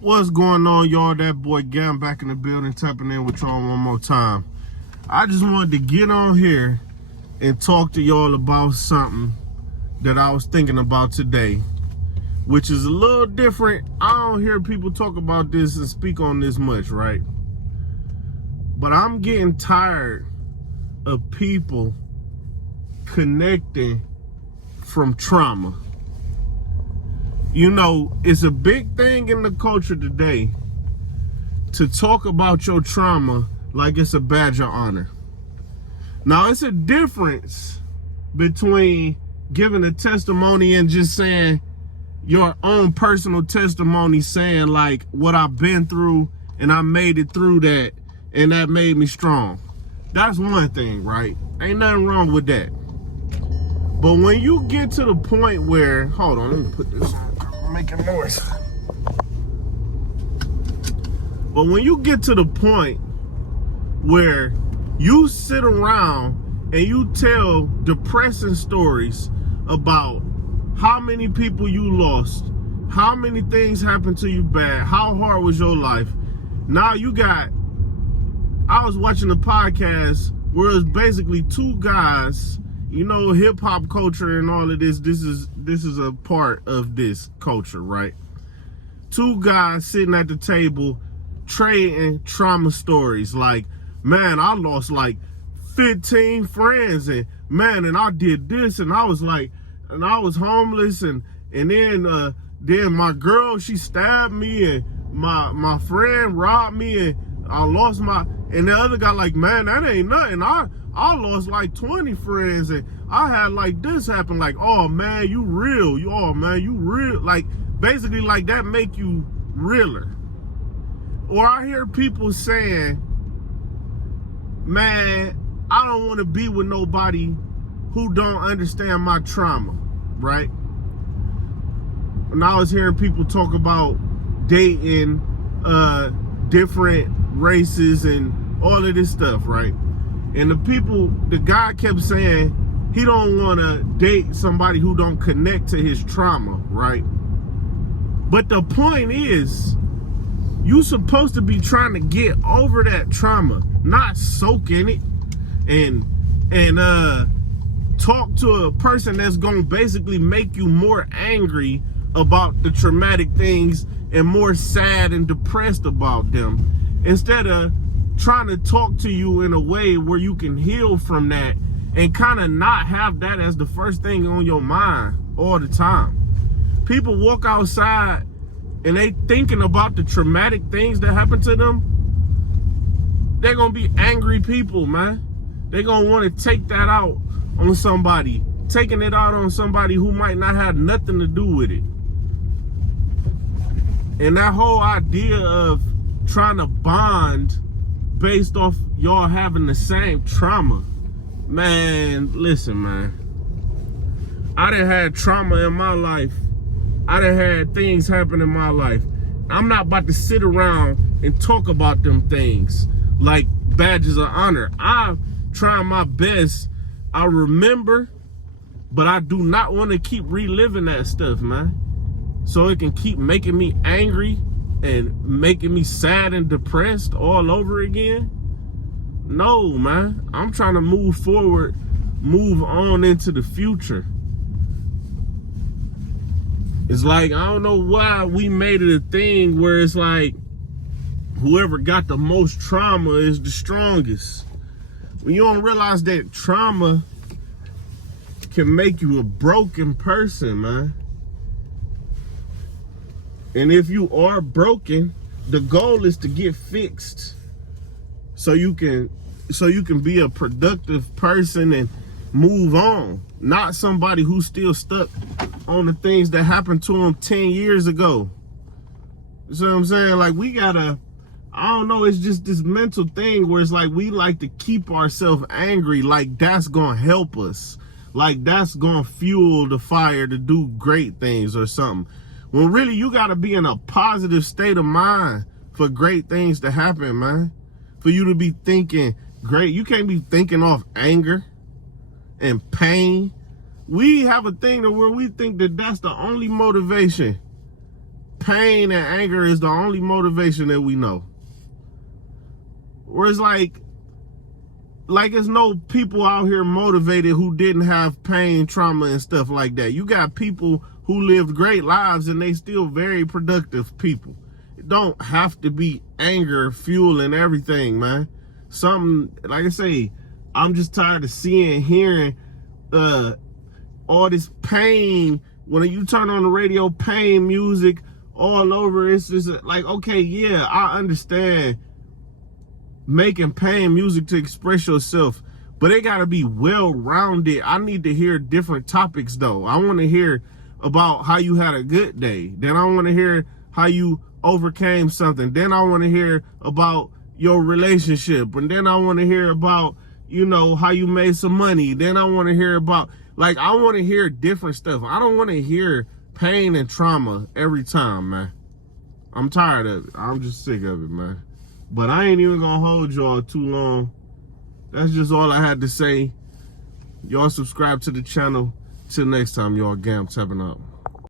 What's going on, y'all? That boy Gam back in the building, tapping in with y'all one more time. I just wanted to get on here and talk to y'all about something that I was thinking about today, which is a little different. I don't hear people talk about this and speak on this much, right? But I'm getting tired of people connecting from trauma. You know, it's a big thing in the culture today to talk about your trauma like it's a badge of honor. Now, it's a difference between giving a testimony and just saying your own personal testimony, saying like what I've been through and I made it through that and that made me strong. That's one thing, right? Ain't nothing wrong with that. But when you get to the point where, hold on, let me put this on, I'm making noise. But when you get to the point where you sit around and you tell depressing stories about how many people you lost, how many things happened to you bad, how hard was your life. Now you got, I was watching a podcast where it's basically two guys. You know, hip hop culture and all of this is a part of this culture, right? Two guys sitting at the table trading trauma stories. Like, man, I lost like 15 friends, and man, and I did this, and I was like, and I was homeless, and then my girl, she stabbed me, and my friend robbed me, and I lost and the other guy like, man, that ain't nothing. I lost like 20 friends, and I had like this happen. Like, oh man, you real. Oh man, you real. Like, basically like that make you realer. Or I hear people saying, man, I don't want to be with nobody who don't understand my trauma, right? And I was hearing people talk about dating different races and all of this stuff, right? And the guy kept saying he don't want to date somebody who don't connect to his trauma, right? But the point is, you supposed to be trying to get over that trauma, not soak in it and talk to a person that's gonna basically make you more angry about the traumatic things and more sad and depressed about them, instead of trying to talk to you in a way where you can heal from that and kind of not have that as the first thing on your mind all the time. People walk outside and they thinking about the traumatic things that happened to them. They're gonna be angry people, man. They're gonna want to take that out on somebody, taking it out on somebody who might not have nothing to do with it. And that whole idea of trying to bond based off y'all having the same trauma, man, listen, man. I done had trauma in my life. I done had things happen in my life. I'm not about to sit around and talk about them things like badges of honor. I'm trying my best. I remember, but I do not want to keep reliving that stuff, man. So it can keep making me angry and making me sad and depressed all over again. No, man. I'm trying to move forward, move on into the future. It's like, I don't know why we made it a thing where it's like whoever got the most trauma is the strongest. When you don't realize that trauma can make you a broken person, man. And if you are broken, the goal is to get fixed so you can be a productive person and move on, not somebody who's still stuck on the things that happened to them 10 years ago. You see what I'm saying? Like, we gotta, I don't know, it's just this mental thing where it's like we like to keep ourselves angry, like that's gonna help us, like that's gonna fuel the fire to do great things or something. When really you gotta be in a positive state of mind for great things to happen, man. For you to be thinking great. You can't be thinking off anger and pain. We have a thing to where we think that that's the only motivation. pain and anger is the only motivation that we know. Whereas like it's no people out here motivated who didn't have pain, trauma, and stuff like that. You got people who lived great lives and they still very productive people. It don't have to be anger fueling everything, man. Something, like I say, I'm just tired of seeing, hearing all this pain. When you turn on the radio, pain music all over. It's just like, okay, yeah, I understand making pain music to express yourself, but it gotta be well-rounded. I need to hear different topics though. I want to hear about how you had a good day. Then I want to hear how you overcame something. Then I want to hear about your relationship. And then I want to hear about, you know, how you made some money. Then I want to hear about, like, I want to hear different stuff. I don't want to hear pain and trauma every time, man. I'm tired of it. I'm just sick of it, man. But I ain't even gonna hold y'all too long. That's just all I had to say. Y'all subscribe to the channel. Till next time, y'all. Gam tapping out.